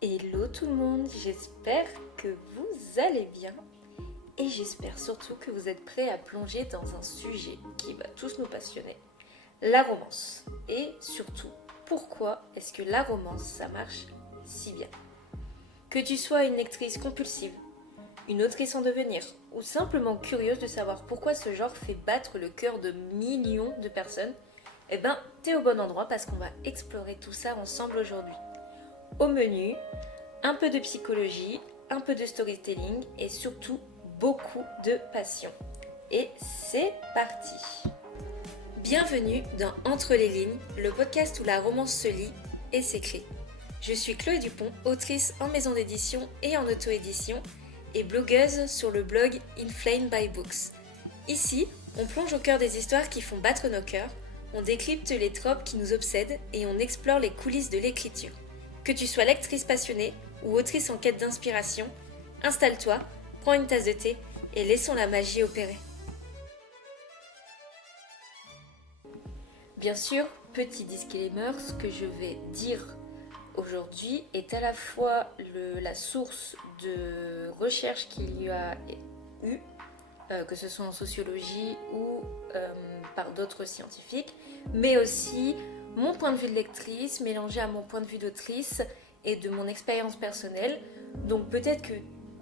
Hello tout le monde, j'espère que vous allez bien et j'espère surtout que vous êtes prêts à plonger dans un sujet qui va tous nous passionner, la romance. Et surtout, pourquoi est-ce que la romance ça marche si bien? Que tu sois une lectrice compulsive, une autrice en devenir ou simplement curieuse de savoir pourquoi ce genre fait battre le cœur de millions de personnes, eh ben t'es au bon endroit parce qu'on va explorer tout ça ensemble aujourd'hui. Au menu, un peu de psychologie, un peu de storytelling et surtout beaucoup de passion. Et c'est parti! Bienvenue dans Entre les lignes, le podcast où la romance se lit et s'écrit. Je suis Chloé Dupont, autrice en maison d'édition et en auto-édition et blogueuse sur le blog Inflamed by Books. Ici, on plonge au cœur des histoires qui font battre nos cœurs, on décrypte les tropes qui nous obsèdent et on explore les coulisses de l'écriture. Que tu sois lectrice passionnée ou autrice en quête d'inspiration, installe-toi, prends une tasse de thé et laissons la magie opérer. Bien sûr, petit disclaimer, ce que je vais dire aujourd'hui est à la fois la source de recherche qu'il y a eu, que ce soit en sociologie ou par d'autres scientifiques, mais aussi mon point de vue de lectrice mélangé à mon point de vue d'autrice et de mon expérience personnelle. Donc peut-être que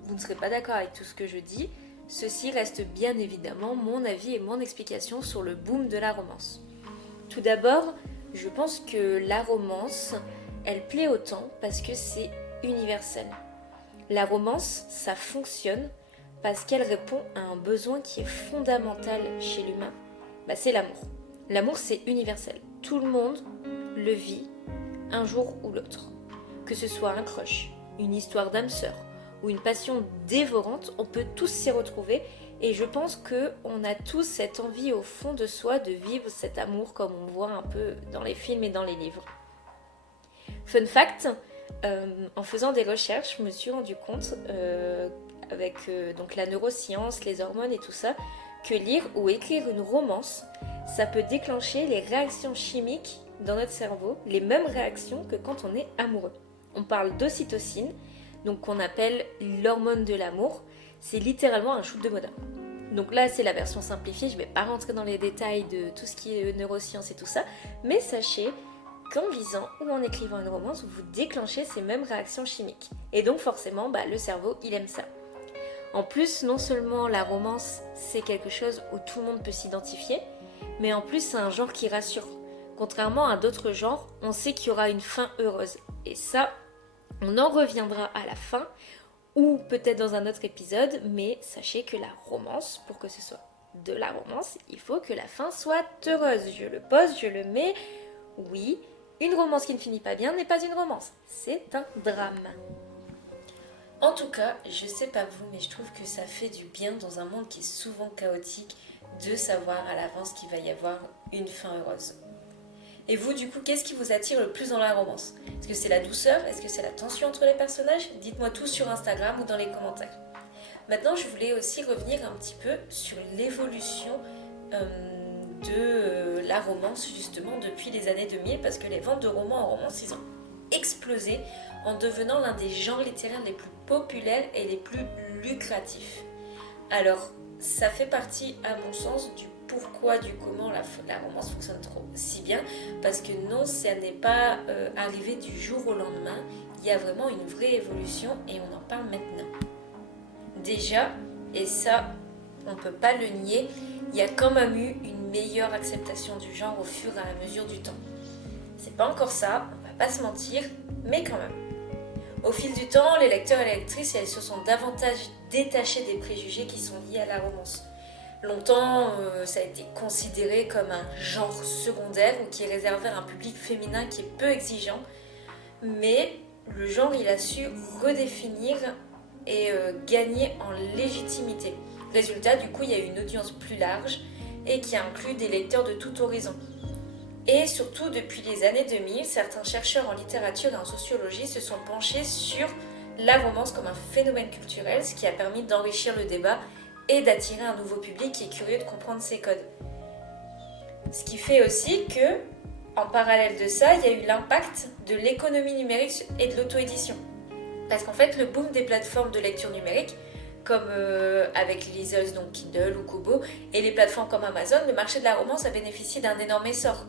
vous ne serez pas d'accord avec tout ce que je dis. Ceci reste bien évidemment mon avis et mon explication sur le boom de la romance. Tout d'abord, je pense que la romance, elle plaît autant parce que c'est universel. La romance, ça fonctionne parce qu'elle répond à un besoin qui est fondamental chez l'humain. C'est l'amour. L'amour, c'est universel. Tout le monde le vit un jour ou l'autre. Que ce soit un crush, une histoire d'âme sœur ou une passion dévorante, on peut tous s'y retrouver et je pense qu'on a tous cette envie au fond de soi de vivre cet amour comme on voit un peu dans les films et dans les livres. Fun fact, en faisant des recherches, je me suis rendu compte avec donc la neuroscience, les hormones et tout ça, que lire ou écrire une romance, ça peut déclencher les réactions chimiques dans notre cerveau, les mêmes réactions que quand on est amoureux. On parle d'ocytocine, donc qu'on appelle l'hormone de l'amour. C'est littéralement un shoot de bonheur. Donc là, c'est la version simplifiée, je ne vais pas rentrer dans les détails de tout ce qui est neurosciences et tout ça, mais sachez qu'en lisant ou en écrivant une romance, vous déclenchez ces mêmes réactions chimiques. Et donc forcément, le cerveau, il aime ça. En plus, non seulement la romance, c'est quelque chose où tout le monde peut s'identifier, mais en plus, c'est un genre qui rassure. Contrairement à d'autres genres, on sait qu'il y aura une fin heureuse. Et ça, on en reviendra à la fin, ou peut-être dans un autre épisode, mais sachez que la romance, pour que ce soit de la romance, il faut que la fin soit heureuse. Je le pose, je le mets. Oui, une romance qui ne finit pas bien n'est pas une romance, c'est un drame. En tout cas, je sais pas vous, mais je trouve que ça fait du bien dans un monde qui est souvent chaotique de savoir à l'avance qu'il va y avoir une fin heureuse. Et vous, du coup, qu'est-ce qui vous attire le plus dans la romance? Est-ce que c'est la douceur? Est-ce que c'est la tension entre les personnages? Dites-moi tout sur Instagram ou dans les commentaires. Maintenant, je voulais aussi revenir un petit peu sur l'évolution de la romance, justement, depuis les années 2000, parce que les ventes de romans en romance, ils ont explosé en devenant l'un des genres littéraires les plus populaires et les plus lucratifs. Alors, ça fait partie, à mon sens, du pourquoi, du comment la romance fonctionne si bien, parce que non, ça n'est pas arrivé du jour au lendemain, il y a vraiment une vraie évolution et on en parle maintenant. Déjà, et ça, on ne peut pas le nier, il y a quand même eu une meilleure acceptation du genre au fur et à mesure du temps. C'est pas encore ça, on va pas se mentir, mais quand même. Au fil du temps, les lecteurs et les lectrices, elles se sont davantage détachés des préjugés qui sont liés à la romance. Longtemps, ça a été considéré comme un genre secondaire ou qui est réservé à un public féminin qui est peu exigeant. Mais le genre, il a su redéfinir et gagner en légitimité. Résultat, du coup, il y a eu une audience plus large et qui inclut des lecteurs de tout horizon. Et surtout, depuis les années 2000, certains chercheurs en littérature et en sociologie se sont penchés sur la romance comme un phénomène culturel, ce qui a permis d'enrichir le débat et d'attirer un nouveau public qui est curieux de comprendre ses codes. Ce qui fait aussi que, en parallèle de ça, il y a eu l'impact de l'économie numérique et de l'auto-édition. Parce qu'en fait, le boom des plateformes de lecture numérique, comme avec les liseuses, donc Kindle ou Kobo, et les plateformes comme Amazon, le marché de la romance a bénéficié d'un énorme essor.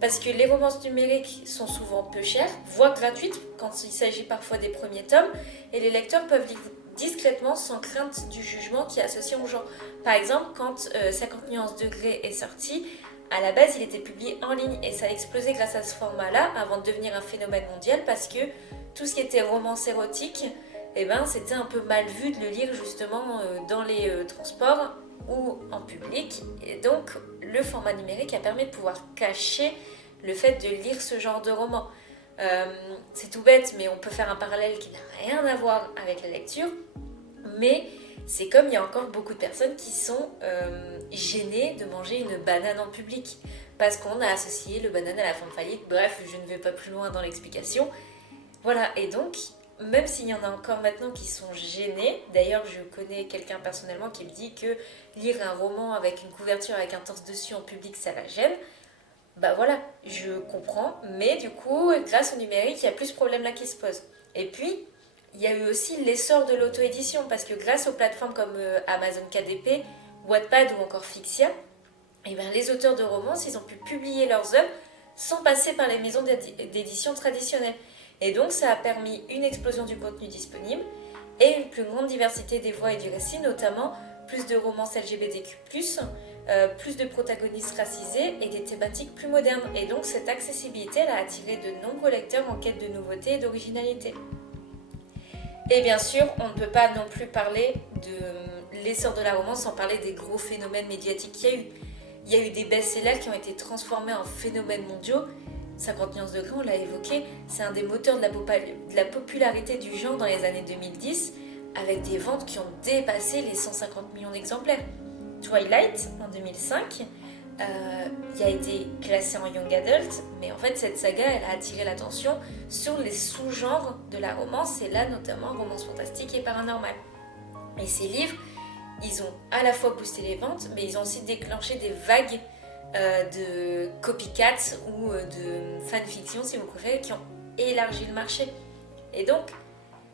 Parce que les romances numériques sont souvent peu chères, voire gratuites, quand il s'agit parfois des premiers tomes, et les lecteurs peuvent lire discrètement sans crainte du jugement qui est associé au genre. Par exemple, quand 50 nuances degrés est sorti, à la base il était publié en ligne et ça a explosé grâce à ce format-là avant de devenir un phénomène mondial parce que tout ce qui était romance érotique, eh ben, c'était un peu mal vu de le lire justement dans les transports ou en public. Et donc le format numérique a permis de pouvoir cacher le fait de lire ce genre de roman. C'est tout bête, mais on peut faire un parallèle qui n'a rien à voir avec la lecture. Mais c'est comme il y a encore beaucoup de personnes qui sont gênées de manger une banane en public. Parce qu'on a associé le banane à la femme phallique. Bref, je ne vais pas plus loin dans l'explication. Voilà, et donc, même s'il y en a encore maintenant qui sont gênés, d'ailleurs je connais quelqu'un personnellement qui me dit que lire un roman avec une couverture avec un torse dessus en public, ça la gêne. Bah voilà, je comprends, mais du coup, grâce au numérique, il y a plus ce problème-là qui se pose. Et puis, il y a eu aussi l'essor de l'auto-édition, parce que grâce aux plateformes comme Amazon KDP, Wattpad ou encore Fixia, eh bien, les auteurs de romans, ils ont pu publier leurs œuvres sans passer par les maisons d'édition traditionnelles. Et donc, ça a permis une explosion du contenu disponible et une plus grande diversité des voix et du récit, notamment plus de romances LGBTQ+, plus de protagonistes racisés et des thématiques plus modernes. Et donc, cette accessibilité elle a attiré de nombreux lecteurs en quête de nouveauté et d'originalité. Et bien sûr, on ne peut pas non plus parler de l'essor de la romance sans parler des gros phénomènes médiatiques qu'il y a eu. Il y a eu des best-sellers qui ont été transformés en phénomènes mondiaux. 50 nuances degrés, on l'a évoqué, c'est un des moteurs de la popularité du genre dans les années 2010, avec des ventes qui ont dépassé les 150 millions d'exemplaires. Twilight, en 2005, il a été classé en Young Adult, mais en fait cette saga, elle a attiré l'attention sur les sous-genres de la romance, et là notamment romance fantastique et paranormale. Et ces livres, ils ont à la fois boosté les ventes, mais ils ont aussi déclenché des vagues de copycats ou de fanfiction si vous préférez, qui ont élargi le marché. Et donc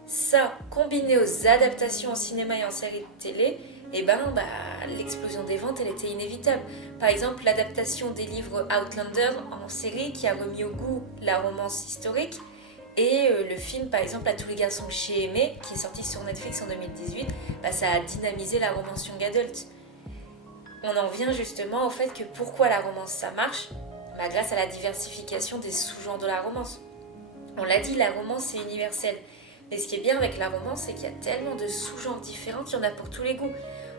ça, combiné aux adaptations au cinéma et en série de télé, et l'explosion des ventes elle était inévitable. Par exemple, l'adaptation des livres Outlander en série qui a remis au goût la romance historique, et le film par exemple À tous les garçons que j'ai aimés qui est sorti sur Netflix en 2018, ça a dynamisé la romance young adult. On en vient justement au fait que pourquoi la romance ça marche, grâce à la diversification des sous-genres de la romance. On l'a dit, la romance c'est universel. Mais ce qui est bien avec la romance, c'est qu'il y a tellement de sous-genres différents qu'il y en a pour tous les goûts.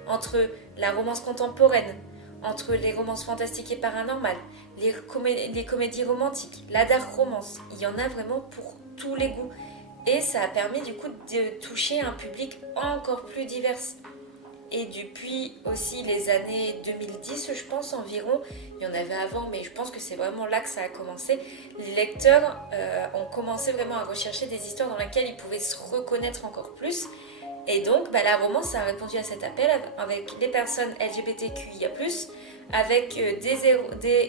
Entre la romance contemporaine, entre les romances fantastiques et paranormales, les comédies romantiques, la dark romance, il y en a vraiment pour tous les goûts. Et ça a permis du coup de toucher un public encore plus divers. Et depuis aussi les années 2010, je pense environ, il y en avait avant, mais je pense que c'est vraiment là que ça a commencé, les lecteurs ont commencé vraiment à rechercher des histoires dans lesquelles ils pouvaient se reconnaître encore plus. Et donc, la romance a répondu à cet appel avec les personnes LGBTQIA+, avec des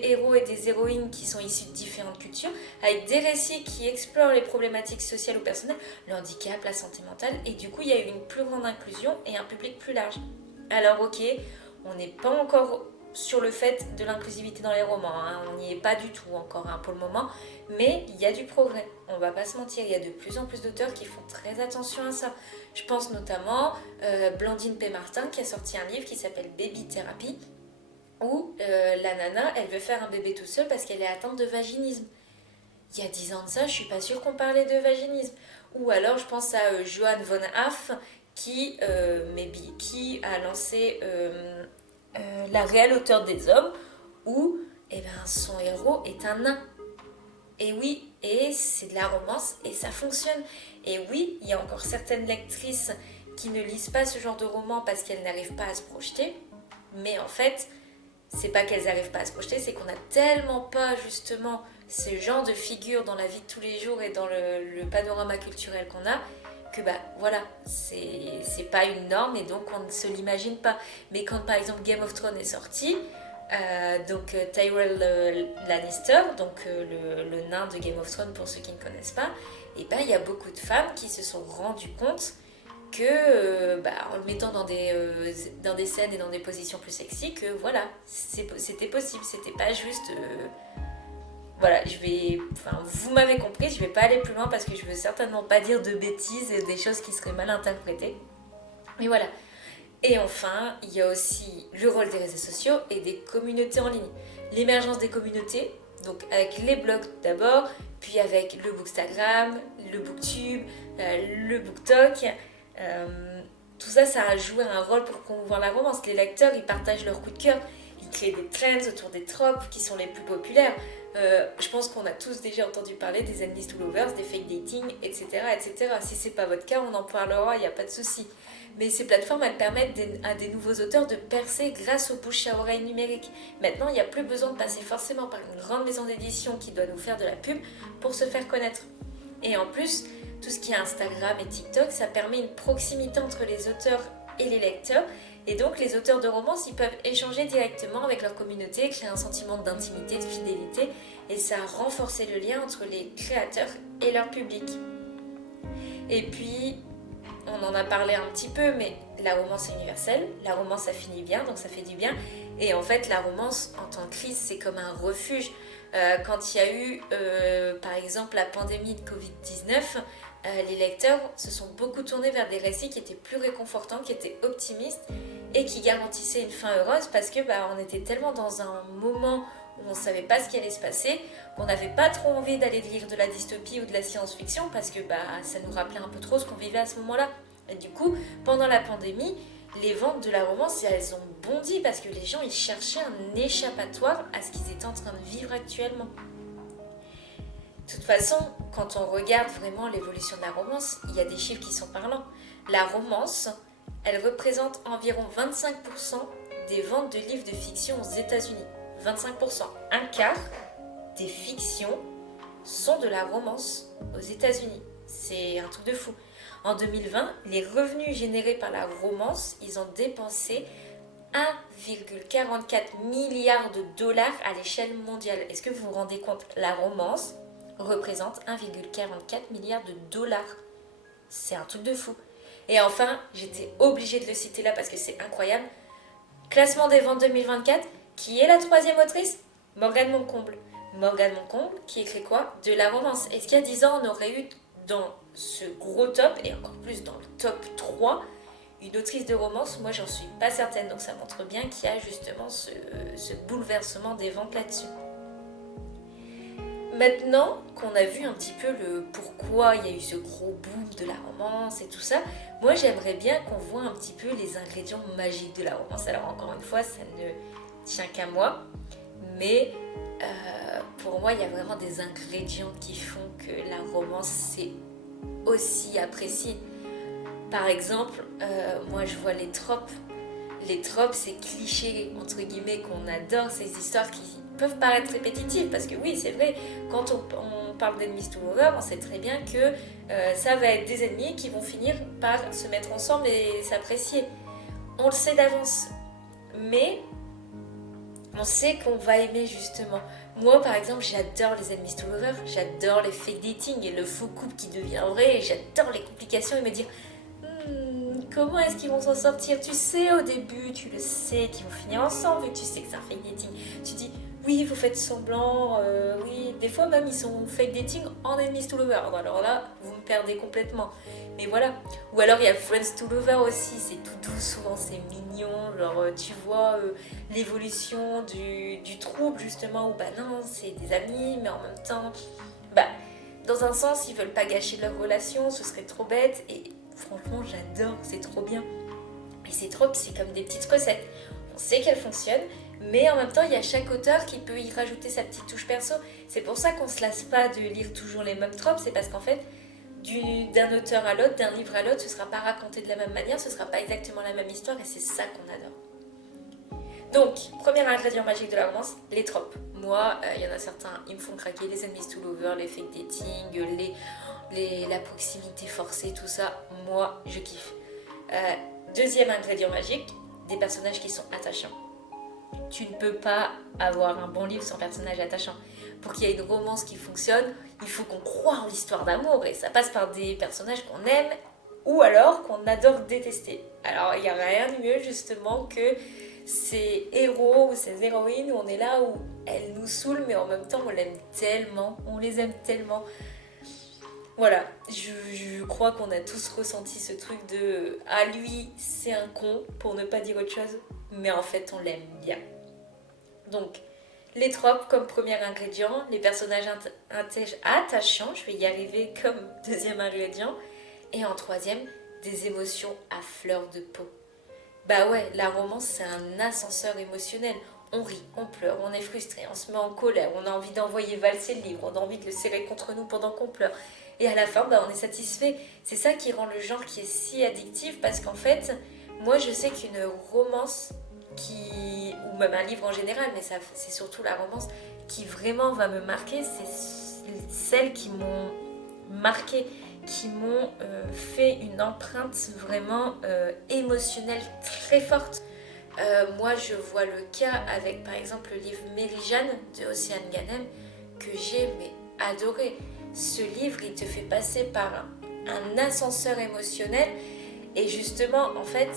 héros et des héroïnes qui sont issus de différentes cultures, avec des récits qui explorent les problématiques sociales ou personnelles, le handicap, la santé mentale, et du coup il y a eu une plus grande inclusion et un public plus large. Alors ok, on n'est pas encore sur le fait de l'inclusivité dans les romans, on n'y est pas du tout encore pour le moment, mais il y a du progrès, on va pas se mentir, il y a de plus en plus d'auteurs qui font très attention à ça. Je pense notamment Blandine P. Martin qui a sorti un livre qui s'appelle Baby Therapy, où la nana, elle veut faire un bébé tout seul parce qu'elle est atteinte de vaginisme. Il y a 10 ans de ça, je suis pas sûre qu'on parlait de vaginisme. Ou alors je pense à Johann von Haff qui a lancé La réelle hauteur des hommes, où son héros est un nain. Et oui, et c'est de la romance et ça fonctionne. Et oui, il y a encore certaines lectrices qui ne lisent pas ce genre de roman parce qu'elles n'arrivent pas à se projeter, mais en fait, c'est pas qu'elles n'arrivent pas à se projeter, c'est qu'on n'a tellement pas justement ce genre de figures dans la vie de tous les jours et dans le panorama culturel qu'on a, que c'est pas une norme et donc on ne se l'imagine pas. Mais quand par exemple Game of Thrones est sorti, Tyrell Lannister, le nain de Game of Thrones pour ceux qui ne connaissent pas, et ben il y a beaucoup de femmes qui se sont rendues compte que en le mettant dans des scènes et dans des positions plus sexy, que voilà, c'était possible, c'était pas juste voilà, vous m'avez compris, je vais pas aller plus loin parce que je veux certainement pas dire de bêtises et des choses qui seraient mal interprétées, mais voilà. Et enfin, il y a aussi le rôle des réseaux sociaux et des communautés en ligne. L'émergence des communautés, donc avec les blogs d'abord, puis avec le Bookstagram, le Booktube, le BookTok. Tout ça, ça a joué un rôle pour promouvoir la romance. Les lecteurs, ils partagent leurs coups de cœur. Ils créent des trends autour des tropes qui sont les plus populaires. Je pense qu'on a tous déjà entendu parler des enemies to lovers, des fake dating, etc. etc. Si c'est pas votre cas, on en parlera, il n'y a pas de souci. Mais ces plateformes, elles permettent à des nouveaux auteurs de percer grâce au bouche à oreille numérique. Maintenant, il n'y a plus besoin de passer forcément par une grande maison d'édition qui doit nous faire de la pub pour se faire connaître. Et en plus, tout ce qui est Instagram et TikTok, ça permet une proximité entre les auteurs et les lecteurs. Et donc, les auteurs de romans, ils peuvent échanger directement avec leur communauté, créer un sentiment d'intimité, de fidélité. Et ça a renforcé le lien entre les créateurs et leur public. Et puis, on en a parlé un petit peu, mais la romance est universelle. La romance, ça finit bien, donc ça fait du bien. Et en fait, la romance, en temps de crise, c'est comme un refuge. Quand il y a eu, par exemple, la pandémie de Covid-19, les lecteurs se sont beaucoup tournés vers des récits qui étaient plus réconfortants, qui étaient optimistes et qui garantissaient une fin heureuse parce que on était tellement dans un moment où on ne savait pas ce qui allait se passer, qu'on n'avait pas trop envie d'aller lire de la dystopie ou de la science-fiction parce que ça nous rappelait un peu trop ce qu'on vivait à ce moment-là. Et du coup, pendant la pandémie, les ventes de la romance, elles ont bondi parce que les gens, ils cherchaient un échappatoire à ce qu'ils étaient en train de vivre actuellement. De toute façon, quand on regarde vraiment l'évolution de la romance, il y a des chiffres qui sont parlants. La romance, elle représente environ 25% des ventes de livres de fiction aux États-Unis. 25%. Un quart des fictions sont de la romance aux États-Unis. C'est un truc de fou. En 2020, les revenus générés par la romance, ils ont dépensé 1,44 milliard de dollars à l'échelle mondiale. Est-ce que vous vous rendez compte? La romance représente 1,44 milliard de dollars. C'est un truc de fou. Et enfin, j'étais obligée de le citer là parce que c'est incroyable. Classement des ventes 2024, qui est la troisième autrice? Morgane Moncomble. Morgane Moncomble qui écrit quoi? De la romance. Est-ce qu'il y a 10 ans, on aurait eu dans ce gros top, et encore plus dans le top 3, une autrice de romance? Moi, j'en suis pas certaine. Donc ça montre bien qu'il y a justement ce bouleversement des ventes là-dessus. Maintenant qu'on a vu un petit peu le pourquoi il y a eu ce gros boom de la romance et tout ça, moi j'aimerais bien qu'on voit un petit peu les ingrédients magiques de la romance. Alors encore une fois, ça ne tient qu'à moi, mais pour moi il y a vraiment des ingrédients qui font que la romance c'est aussi apprécié. Par exemple, moi je vois les tropes. Les tropes, ces clichés entre guillemets qu'on adore, ces histoires qui peuvent paraître répétitives, parce que oui, c'est vrai, quand on parle d'enemies to lovers, on sait très bien que ça va être des ennemis qui vont finir par se mettre ensemble et s'apprécier. On le sait d'avance, mais on sait qu'on va aimer justement. Moi, par exemple, j'adore les enemies to lovers, j'adore les fake dating et le faux couple qui devient vrai, et j'adore les complications et me dire comment est-ce qu'ils vont s'en sortir? Tu sais, au début, tu le sais qu'ils vont finir ensemble, vu que tu sais que c'est un fake dating. Tu dis, oui, vous faites semblant, oui. Des fois, même, ils sont fake dating en enemies to lovers. Alors là, vous me perdez complètement. Mais voilà. Ou alors, il y a friends to lovers aussi. C'est tout doux, souvent, c'est mignon. Genre, tu vois l'évolution du trouble, justement, où, non, c'est des amis, mais en même temps, dans un sens, ils veulent pas gâcher leur relation, ce serait trop bête. Et franchement, j'adore, c'est trop bien. Et ces tropes, c'est comme des petites recettes. On sait qu'elles fonctionnent, mais en même temps, il y a chaque auteur qui peut y rajouter sa petite touche perso. C'est pour ça qu'on se lasse pas de lire toujours les mêmes tropes, c'est parce qu'en fait, d'un auteur à l'autre, d'un livre à l'autre, ce sera pas raconté de la même manière, ce sera pas exactement la même histoire, et c'est ça qu'on adore. Donc, premier ingrédient magique de la romance, les tropes. Moi, il y en a certains, ils me font craquer, les enemies to lovers, les fake dating, la proximité forcée, tout ça, moi, je kiffe. Deuxième ingrédient magique, des personnages qui sont attachants. Tu ne peux pas avoir un bon livre sans personnage attachant. pour qu'il y ait une romance qui fonctionne, il faut qu'on croie en l'histoire d'amour et ça passe par des personnages qu'on aime ou alors qu'on adore détester. Alors il n'y a rien de mieux justement que ces héros ou ces héroïnes où on est là, où elles nous saoulent mais en même temps on l'aime tellement, on les aime tellement. Voilà, je crois qu'on a tous ressenti ce truc de « Ah lui, c'est un con » pour ne pas dire autre chose, mais en fait on l'aime bien. Donc, les tropes comme premier ingrédient, les personnages attachants, je vais y arriver comme deuxième ingrédient, et en troisième, des émotions à fleur de peau. Bah ouais, la romance c'est un ascenseur émotionnel. On rit, on pleure, on est frustré, on se met en colère, on a envie d'envoyer valser le livre, on a envie de le serrer contre nous pendant qu'on pleure. Et à la fin, bah, on est satisfait. C'est ça qui rend le genre qui est si addictif parce qu'en fait, moi je sais qu'une romance ou même un livre en général, mais ça, c'est surtout la romance qui vraiment va me marquer, c'est celles qui m'ont marqué, qui m'ont fait une empreinte vraiment émotionnelle très forte. Moi je vois le cas avec par exemple le livre Mérijane de Océane Ganem que j'ai adoré. Ce livre il te fait passer par un ascenseur émotionnel et justement en fait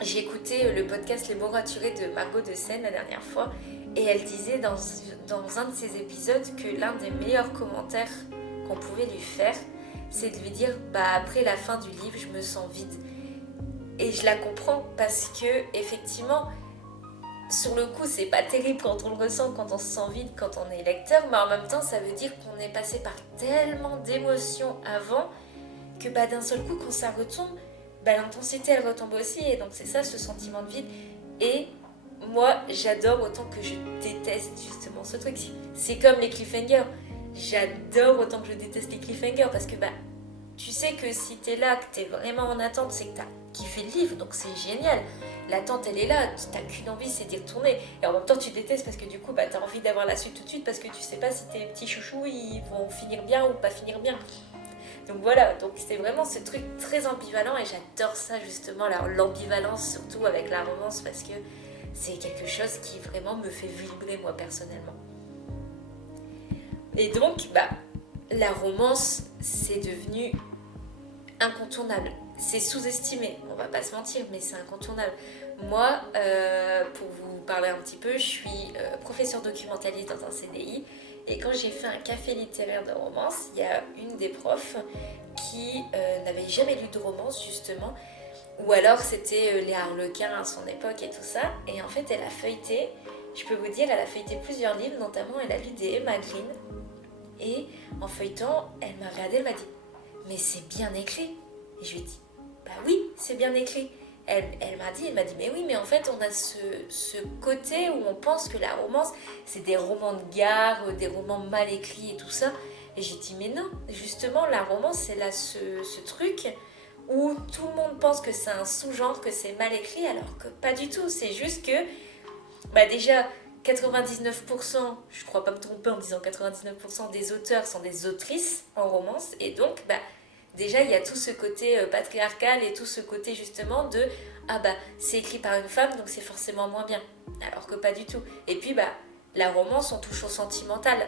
j'ai écouté le podcast Les mots raturés de Margot de Seine la dernière fois et elle disait dans un de ses épisodes que l'un des meilleurs commentaires qu'on pouvait lui faire c'est de lui dire après la fin du livre je me sens vide. Et je la comprends parce que effectivement, sur le coup, c'est pas terrible quand on le ressent, quand on se sent vide, quand on est lecteur, mais en même temps, ça veut dire qu'on est passé par tellement d'émotions avant que d'un seul coup, quand ça retombe, l'intensité elle retombe aussi. Et donc c'est ça, ce sentiment de vide. Et moi, j'adore autant que je déteste justement ce truc. C'est comme les cliffhangers. J'adore autant que je déteste les cliffhangers parce que tu sais que si t'es là, que t'es vraiment en attente, c'est que t'as kiffé le livre, donc c'est génial. L'attente, elle est là, t'as qu'une envie, c'est d'y retourner. Et en même temps, tu détestes parce que du coup, t'as envie d'avoir la suite tout de suite parce que tu sais pas si tes petits chouchous, ils vont finir bien ou pas finir bien. Donc voilà, donc c'est vraiment ce truc très ambivalent et j'adore ça justement, l'ambivalence surtout avec la romance parce que c'est quelque chose qui vraiment me fait vibrer moi personnellement. Et donc, la romance, c'est devenu incontournable. C'est sous-estimé, on va pas se mentir, mais c'est incontournable. Moi, pour vous parler un petit peu, je suis professeure documentaliste dans un CDI et quand j'ai fait un café littéraire de romance, il y a une des profs qui n'avait jamais lu de romance justement, ou alors c'était les Harlequins à son époque et tout ça, et en fait elle a feuilleté, je peux vous dire, elle a feuilleté plusieurs livres, notamment elle a lu des Emma Green, et en feuilletant, elle m'a regardée, elle m'a dit « mais c'est bien écrit ». Et je lui ai dit « oui, c'est bien écrit ». Elle m'a dit « mais oui, mais en fait on a ce côté où on pense que la romance c'est des romans de gare, des romans mal écrits et tout ça ». Et j'ai dit « mais non, justement la romance c'est là ce truc où tout le monde pense que c'est un sous-genre, que c'est mal écrit alors que pas du tout. C'est juste que déjà 99%, je crois pas me tromper en disant 99% des auteurs sont des autrices en romance et donc déjà il y a tout ce côté patriarcal et tout ce côté justement de c'est écrit par une femme donc c'est forcément moins bien alors que pas du tout. Et puis la romance on touche au sentimental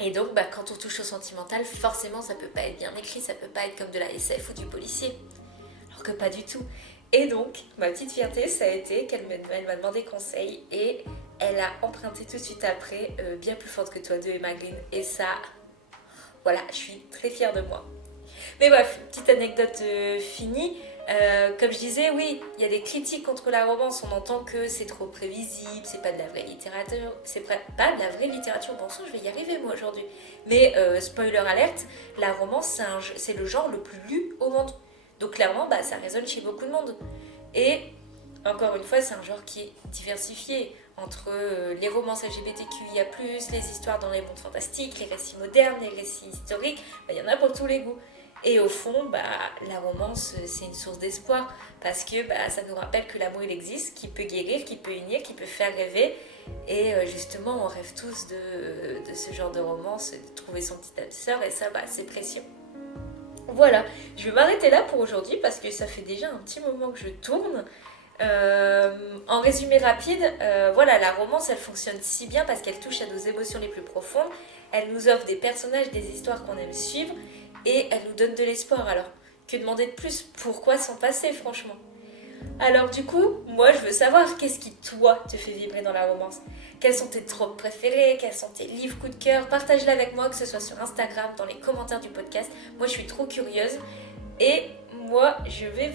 et donc quand on touche au sentimental forcément ça peut pas être bien écrit, ça peut pas être comme de la SF ou du policier alors que pas du tout. Et donc ma petite fierté ça a été qu'elle m'a demandé conseil et elle a emprunté tout de suite après Bien plus forte que toi de Emma Green et ça, voilà, je suis très fière de moi. Mais bref, petite anecdote finie. Comme je disais, oui, il y a des critiques contre la romance. On entend que c'est trop prévisible, c'est pas de la vraie littérature. C'est pas de la vraie littérature. Bon sang, je vais y arriver moi aujourd'hui. Mais spoiler alerte, la romance, c'est le genre le plus lu au monde. Donc clairement, ça résonne chez beaucoup de monde. Et encore une fois, c'est un genre qui est diversifié entre les romances LGBTQIA+, les histoires dans les mondes fantastiques, les récits modernes, les récits historiques. Il y en a pour tous les goûts. Et au fond, la romance, c'est une source d'espoir parce que ça nous rappelle que l'amour, il existe, qu'il peut guérir, qu'il peut unir, qu'il peut faire rêver. Et justement, on rêve tous de ce genre de romance, de trouver son petit âme sœur et ça, c'est précieux. Voilà, je vais m'arrêter là pour aujourd'hui parce que ça fait déjà un petit moment que je tourne. En résumé rapide, voilà, la romance elle fonctionne si bien parce qu'elle touche à nos émotions les plus profondes, elle nous offre des personnages, des histoires qu'on aime suivre et elle nous donne de l'espoir. Alors, que demander de plus? Pourquoi s'en passer franchement? Alors du coup, moi je veux savoir qu'est-ce qui toi te fait vibrer dans la romance? Quels sont tes tropes préférés? Quels sont tes livres coup de cœur? Partage-les avec moi, que ce soit sur Instagram, dans les commentaires du podcast. Moi je suis trop curieuse. Et moi, je vais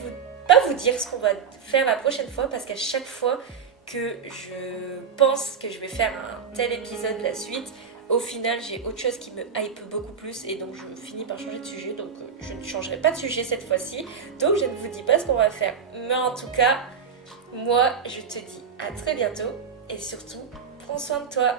pas vous dire ce qu'on va faire la prochaine fois parce qu'à chaque fois que je pense que je vais faire un tel épisode la suite, au final j'ai autre chose qui me hype beaucoup plus et donc je finis par changer de sujet. Donc je ne changerai pas de sujet cette fois-ci. Donc je ne vous dis pas ce qu'on va faire. Mais en tout cas, moi je te dis à très bientôt et surtout, prends soin de toi.